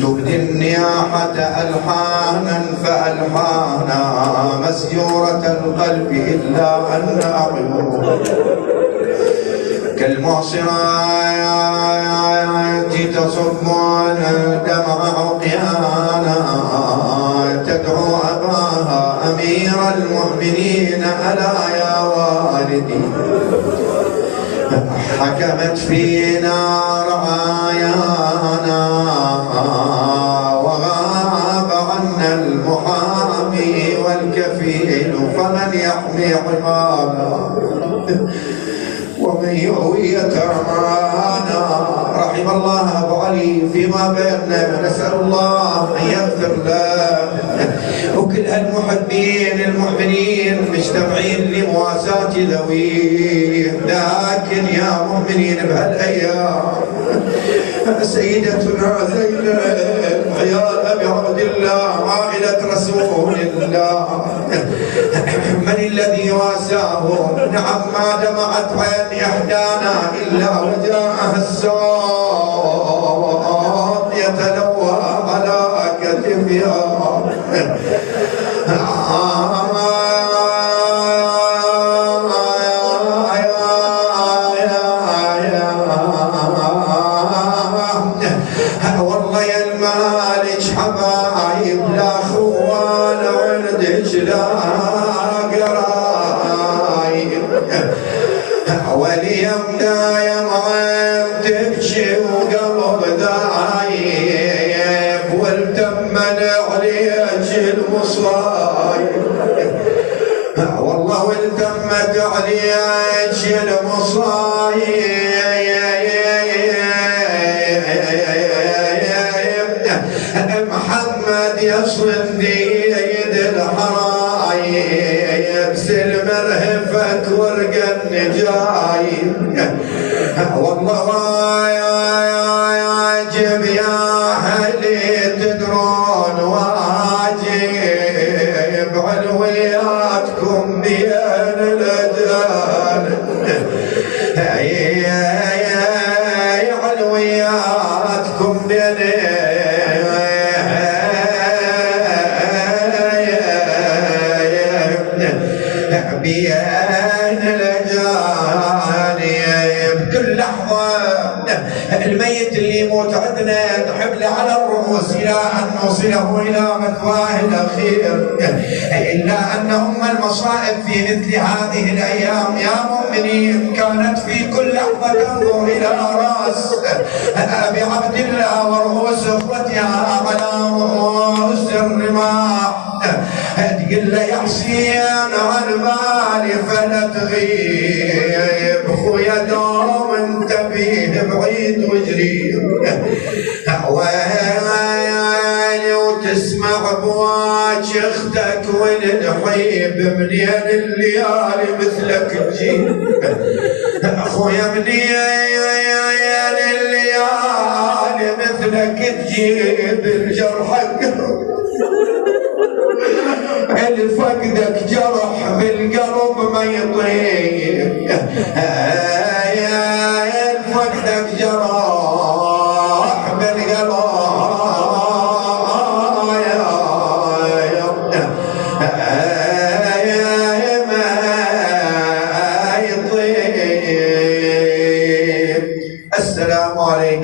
تبدي النياحة ألحانا فألحانا مسجورة القلب إلا أن أعيون كالمعصرات تصب الدمع عقيانا تدعو أباها أمير المؤمنين ألا يا والدي حكمت فينا رعايانا وغاب عنا المحامي والكفيل فمن يحمي حمانا ومن يؤوي يتامانا. رحم الله أبو علي فيما بيننا، نسأل الله أن يغفر له وكل المحبين المؤمنين مجتمعين لمواساة ذويه. لكن يا مؤمنين بهالأيام سيدتنا زينب عيال أبي عبد الله عائلة رسول الله من الذي واساهم؟ نعم ما دمعت عين إحدانا إلا وجاءها الصوت يتلوى على كتفها والله يا المالك حبايب لا خوان عندك لا قرايب وليمنا يمعن تبكي وقلب دايب والتمن عليك المصايب والله والتمت عليك المصايب محمد يصل يد الحرايب سلم رهفك ورق النجايب والله واجب يا اهلي تدرون واجب علوياتكم بين الادان علوياتكم بين بكل لحظة. الميت اللي يموت عندنا نحمله على الرؤوس إلى أن نوصله إلى مثواه الأخير. إلا أن المصائب في مثل هذه الأيام يا مؤمنين كانت في كل لحظة تنظر إلى رأس أبي عبد الله ورؤوس إخوتها على رؤوس الرماح تقول له يا حسين عن بالي فلا تغيب خويا دوم انت فيه بعيد وجريب ويلي وتسمع بواج اختك والنحيب منين الليالي مثلك تجيب اخويا منين الليالي مثلك تجيب الجرح اللي فقدك جرح بالقلب ما يطيب